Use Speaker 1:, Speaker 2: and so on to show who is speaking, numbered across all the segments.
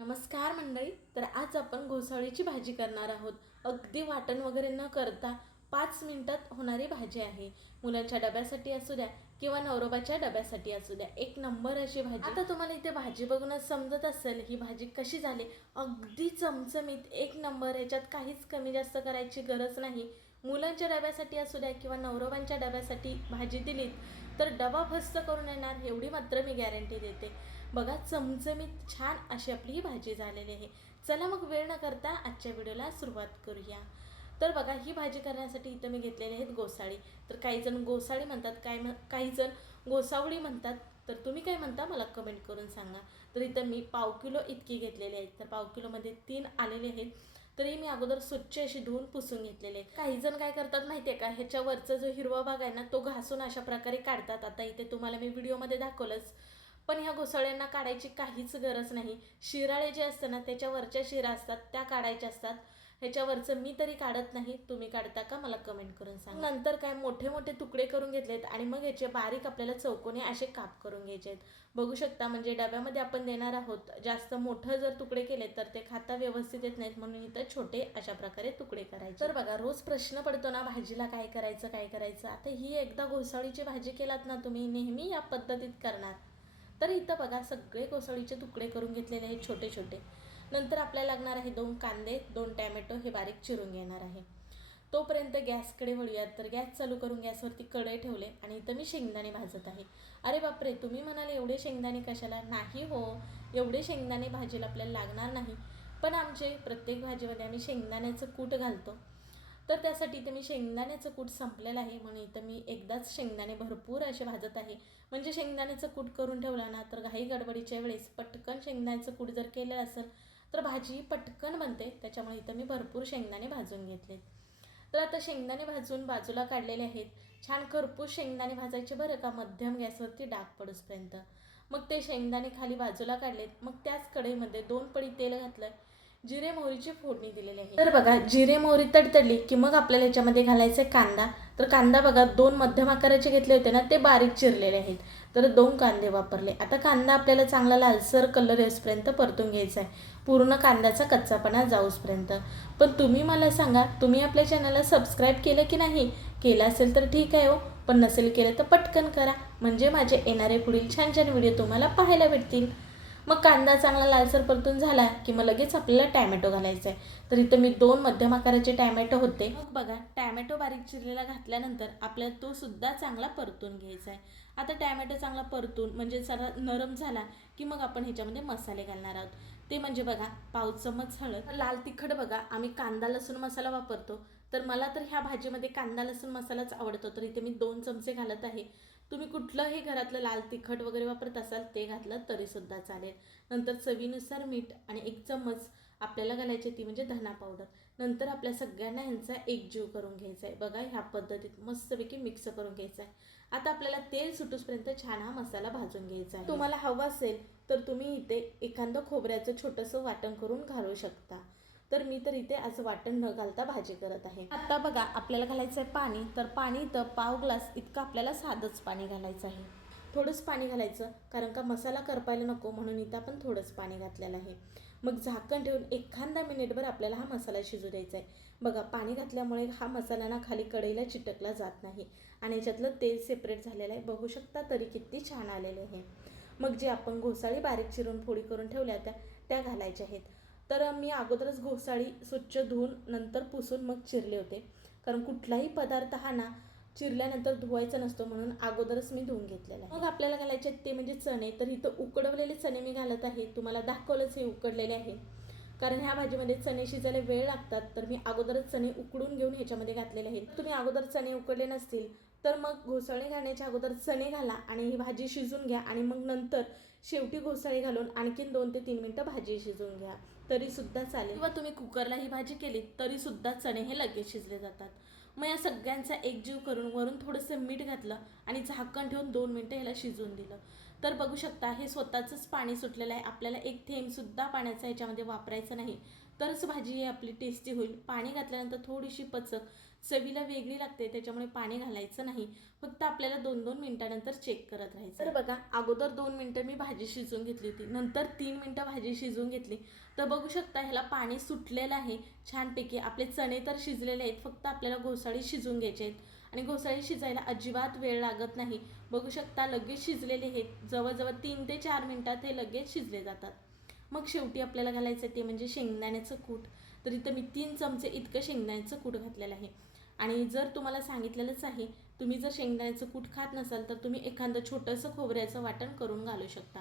Speaker 1: नमस्कार मंडळी तर आज आपण घोसाळीची भाजी करणार आहोत. अगदी वाटण वगैरे न करता पाच मिनिटात होणारी भाजी आहे. मुलांच्या डब्यासाठी असू द्या किंवा नवरोबाच्या डब्यासाठी असू द्या एक नंबर अशी भाजी. आता तुम्हाला इथे भाजी बघूनच समजत असेल ही भाजी कशी झाली. अगदी चमचमीत एक नंबर याच्यात काहीच कमी जास्त करायची गरज नाही. मुलांच्या डब्यासाठी असू द्या किंवा नवरोबांच्या डब्यासाठी भाजी दिलीत तर डबा फस्त करून येणार एवढी मात्र मी गॅरंटी देते. बघा चमचमीत छान अशी आपली ही भाजी झालेली आहे. चला मग वेळ न करता आजच्या व्हिडिओला सुरुवात करूया. तर बघा ही भाजी करण्यासाठी इथं मी घेतलेले आहेत गोसाळी. तर काही जण गोसाळी म्हणतात काय म्हण काही जण गोसावळी म्हणतात. तर तुम्ही काय म्हणता मला कमेंट करून सांगा. तर इथं मी पाव किलो इतकी घेतलेली आहेत तर पाव किलोमध्ये तीन आलेले आहेत. तरी मी अगोदर स्वच्छ अशी धुवून पुसून घेतलेले. काही जण काय करतात माहिती आहे का? ह्याच्यावरचा जो हिरवा भाग आहे ना तो घासून अशा प्रकारे काढतात. आता इथे तुम्हाला मी व्हिडिओमध्ये दाखवलंच. पण ह्या घोसाळ्यांना काढायची काहीच गरज नाही. शिराळे जे असतं ना त्याच्यावरच्या शिरा असतात त्या काढायच्या असतात. ह्याच्यावरचं मी तरी काढत नाही. तुम्ही काढता का? मला कमेंट करून सांगा. नंतर काय मोठे मोठे तुकडे करून घेतलेत आणि मग ह्याचे बारीक आपल्याला चौकोने असे काप करून घ्यायचे आहेत. बघू शकता म्हणजे डब्यामध्ये आपण देणार आहोत. जास्त मोठं जर तुकडे केले तर ते खाता व्यवस्थित येत नाहीत. म्हणून इथं छोटे अशा प्रकारे तुकडे करायचे. तर बघा रोज प्रश्न पडतो ना भाजीला काय करायचं काय करायचं? आता ही एकदा घोसाळीची भाजी केलात ना तुम्ही नेहमी या पद्धतीत करणार. तर इथं बघा सगळे कोसळीचे तुकडे करून घेतलेले आहेत छोटे छोटे. नंतर आपल्याला लागणार आहे दोन कांदे दोन टॅमॅटो हे बारीक चिरून घेणार आहे. तोपर्यंत गॅसकडे वळूयात. तर गॅस चालू करून गॅसवरती कढई ठेवले आणि इथं मी शेंगदाणे भाजत आहे. अरे बापरे तुम्ही म्हणाले एवढे शेंगदाणे कशाला? नाही हो एवढे शेंगदाणे भाजीला आपल्याला लागणार नाही. पण आमचे प्रत्येक भाजीमध्ये आम्ही शेंगदाण्याचं कूट घालतो. तर त्यासाठी इथे मी शेंगदाण्याचं कूट संपलेलं आहे. म्हणून इथं मी एकदाच शेंगदाणे भरपूर असे भाजत आहे. म्हणजे शेंगदाण्याचं कूट करून ठेवलं ना तर घाई गडबडीच्या वेळेस पटकन शेंगदाण्याचं कूट जर केलं असेल तर भाजी पटकन बनते. त्याच्यामुळे इथं मी भरपूर शेंगदाणे भाजून घेतले. तर आता शेंगदाणे भाजून बाजूला काढलेले आहेत. छान खरपूस शेंगदाणे भाजायचे बरं का? मध्यम गॅसवरती डाग पडूसपर्यंत. मग ते शेंगदाणे खाली बाजूला काढलेत. मग त्याच कढईमध्ये दोन पडी तेल घातलं जिरे मोहरीची फोडणी दिलेली आहे. तर बघा जिरे मोहरी तडतडली की मग आपल्याला याच्यामध्ये घालायचं कांदा. तर कांदा बघा दोन मध्यम आकाराचे घेतले होते ना ते बारीक चिरलेले आहेत. तर दोन कांदे वापरले. आता कांदा आपल्याला चांगला लालसर कलर येसपर्यंत परतून घ्यायचा आहे. पूर्ण कांद्याचा कच्चापणा जाऊसपर्यंत. पण तुम्ही मला सांगा तुम्ही आपल्या चॅनलला सबस्क्राईब केलं की नाही? केलं असेल तर ठीक आहे हो. पण नसेल केलं तर पटकन करा. म्हणजे माझे येणारे पुढील छान छान व्हिडिओ तुम्हाला पाहायला भेटतील. मग कांदा चांगला लालसर परतून झाला की मग लगेच आपल्याला टॅमॅटो घालायचा आहे तर इथं मी दोन मध्यम आकाराचे टॅमॅटो होते. मग बघा टॅमॅटो बारीक चिरलेला घातल्यानंतर आपल्याला तो सुद्धा चांगला परतून घ्यायचा आहे आता टॅमॅटो चांगला परतून म्हणजे जरा नरम झाला की मग आपण ह्याच्यामध्ये मसाले घालणार आहोत. ते म्हणजे बघा पाव चमच हळद. लाल तिखट बघा आम्ही कांदा लसूण मसाला वापरतो. तर मला तर ह्या भाजीमध्ये कांदा लसूण मसालाच आवडतो. तर इथे मी दोन चमचे घालत आहे. तुम्ही कुठलंही घरातलं लाल तिखट वगैरे वापरत असाल ते घातलं तरीसुद्धा चालेल. नंतर चवीनुसार मीठ आणि एक चम्मच आपल्याला घालायची ती म्हणजे धना पावडर नंतर आपल्या सगळ्यांना ह्यांचा एकजीव करून घ्यायचा आहे. बघा ह्या पद्धतीत मस्तपैकी मिक्स करून घ्यायचा आहे. आता आपल्याला तेल सुटूसपर्यंत छान हा मसाला भाजून घ्यायचा आहे. तुम्हाला हवा असेल तर तुम्ही इथे एखादं खोबऱ्याचं छोटंसं वाटण करून घालू शकता. तर मी तर इथे असं वाटण न घालता भाजी करत आहे. आता बघा आपल्याला घालायचं आहे पाणी. तर पाणी तर पाव ग्लास इतकं आपल्याला साधंच पाणी घालायचं आहे. थोडंच पाणी घालायचं कारण का मसाला करपायला नको म्हणून इथं आपण थोडंच पाणी घातलेलं आहे. मग झाकण ठेवून एखादा मिनिटभर आपल्याला हा मसाला शिजू द्यायचा आहे बघा पाणी घातल्यामुळे हा मसाला ना खाली कढईला चिटकला जात नाही आणि याच्यातलं तेल सेपरेट झालेलं आहे. बघू शकता तरी किती छान आलेले आहे. मग जे आपण घोसाळी बारीक चिरून फोडी करून ठेवल्या त्या त्या घालायच्या आहेत. तर मी अगोदरच घोसाळी स्वच्छ धुवून नंतर पुसून मग चिरले होते. कारण कुठलाही पदार्थ हा ना चिरल्यानंतर धुवायचा नसतो म्हणून अगोदरच मी धुवून घेतलेला आहे. मग आपल्याला घालायचे आहेत ते म्हणजे चणे. तर इथं उकडवलेले चणे मी घालत आहे. तुम्हाला दाखवलंच हे उकडलेले आहे. कारण ह्या भाजीमध्ये चणे शिजायला वेळ लागतात. तर मी अगोदरच चणे उकडून घेऊन ह्याच्यामध्ये घातलेले आहेत. तुम्ही अगोदर चणे उकडले नसतील तर मग घोसाळे घालण्याच्या अगोदर चणे घाला आणि ही भाजी शिजून घ्या आणि मग नंतर शेवटी घोसाळी घालून आणखीन दोन ते तीन मिनटं भाजी शिजवून घ्या. तरीसुद्धा चालेल. किंवा तुम्ही कुकरला ही भाजी केली तरीसुद्धा चणे हे लगेच शिजले जातात. मग या सगळ्यांचा एकजीव करून वरून थोडंसं मीठ घातलं आणि झाकण ठेवून दोन मिनटं ह्याला शिजवून दिलं. तर बघू शकता हे स्वतःचंच पाणी सुटलेलं आहे. आपल्याला एक थेंबसुद्धा पाण्याचा ह्याच्यामध्ये वापरायचं नाही. तरच भाजी ही आपली टेस्टी होईल. पाणी घातल्यानंतर थोडीशी पचक. चवीला वेगळी लागते त्याच्यामुळे पाणी घालायचं नाही. फक्त आपल्याला दोन दोन मिनिटानंतर चेक करत राहायचं. तर बघा अगोदर दोन मिनटं मी भाजी शिजवून घेतली होती. नंतर तीन मिनटं भाजी शिजवून घेतली. तर बघू शकता ह्याला पाणी सुटलेलं आहे छानपैकी. आपले चणे तर शिजलेले आहेत फक्त आपल्याला घोसाळी शिजवून घ्यायचे आहेत. आणि घोसाळी शिजायला अजिबात वेळ लागत नाही. बघू शकता लगेच शिजलेले आहेत. जवळजवळ तीन ते चार मिनटात हे लगेच शिजले जातात. मग शेवटी आपल्याला घालायचं ते म्हणजे शेंगदाण्याचं कूट. तर इथं मी तीन चमचे इतकं शेंगदाण्याचं कूट घातलेलं आहे. आणि जर तुम्हाला सांगितलेलंच आहे तुम्ही जर शेंगदाण्याचं कूट खात नसाल तर तुम्ही एखादं छोटंसं खोबऱ्याचं वाटण करून घालू शकता.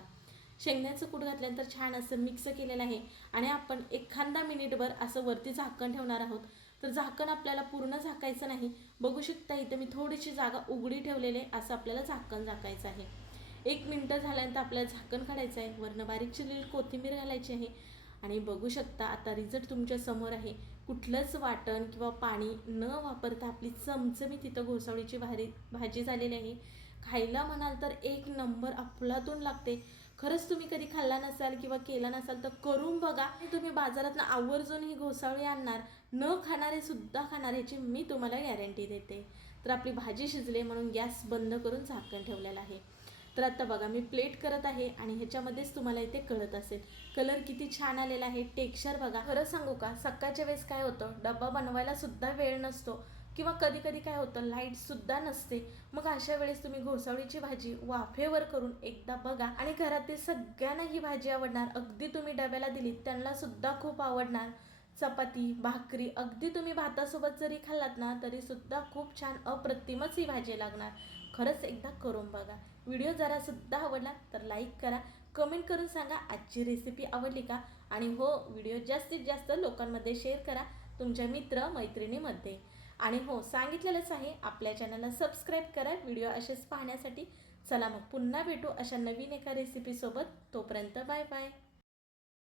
Speaker 1: शेंगदाण्याचं कूट घातल्यानंतर छान असं मिक्स केलेलं आहे आणि आपण एखादा मिनिटभर असं वरती झाकण ठेवणार आहोत. तर झाकण आपल्याला पूर्ण झाकायचं नाही. बघू शकता इथं मी थोडीशी जागा उघडी ठेवलेली आहे असं आपल्याला झाकण झाकायचं आहे. एक मिनटं झाल्यानंतर आपल्याला झाकण काढायचं आहे. वरनं बारीक चिरलेली कोथिंबीर घालायची आहे. आणि बघू शकता आता रिझल्ट तुमच्यासमोर आहे. कुठलंच वाटण किंवा पाणी न वापरता आपली चमचमी तिथं घोसावळीची भारी भाजी झालेली आहे. खायला म्हणाल तर एक नंबर अफलातून लागते. खरंच तुम्ही कधी खाल्ला नसाल किंवा केला नसाल तर करून बघा. तुम्ही बाजारातनं आवर्जून ही घोसाळी आणणार न खाणारे सुद्धा खाणार याची मी तुम्हाला गॅरंटी देते. तर आपली भाजी शिजली म्हणून गॅस बंद करून झाकण ठेवलेलं आहे. तर आता बघा मी प्लेट करत आहे आणि ह्याच्यामध्येच तुम्हाला इथे कळत असेल. कलर किती छान आलेला आहे. टेक्स्चर बघा. खरं सांगू का सकाळच्या वेळेस काय होतं डब्बा बनवायला सुद्धा वेळ नसतो किंवा कधी कधी काय होतं लाइट सुद्धा नसते. मग अशा वेळेस तुम्ही घोसावळीची भाजी वाफेवर करून एकदा बघा आणि घरातील सगळ्यांना ही भाजी आवडणार. अगदी तुम्ही डब्याला दिली त्यांना सुद्धा खूप आवडणार. चपाती भाकरी अगदी तुम्ही भातासोबत जरी खाल्लात ना तरी सुद्धा खूप छान अप्रतिमच ही भाजी लागणार. खरंच एकदा करून बघा. व्हिडिओ जरा सुद्धा आवडला तर लाईक करा कमेंट करून सांगा आजची रेसिपी आवडली का? आणि हो व्हिडिओ जास्तीत जास्त लोकांमध्ये शेअर करा तुमच्या मित्र मैत्रिणीमध्ये. आणि हो सांगितलेलंच आहे आपल्या चॅनलला सबस्क्राईब करा व्हिडिओ असेच पाहण्यासाठी. चला मग पुन्हा भेटू अशा नवीन एका रेसिपीसोबत तोपर्यंत बाय बाय.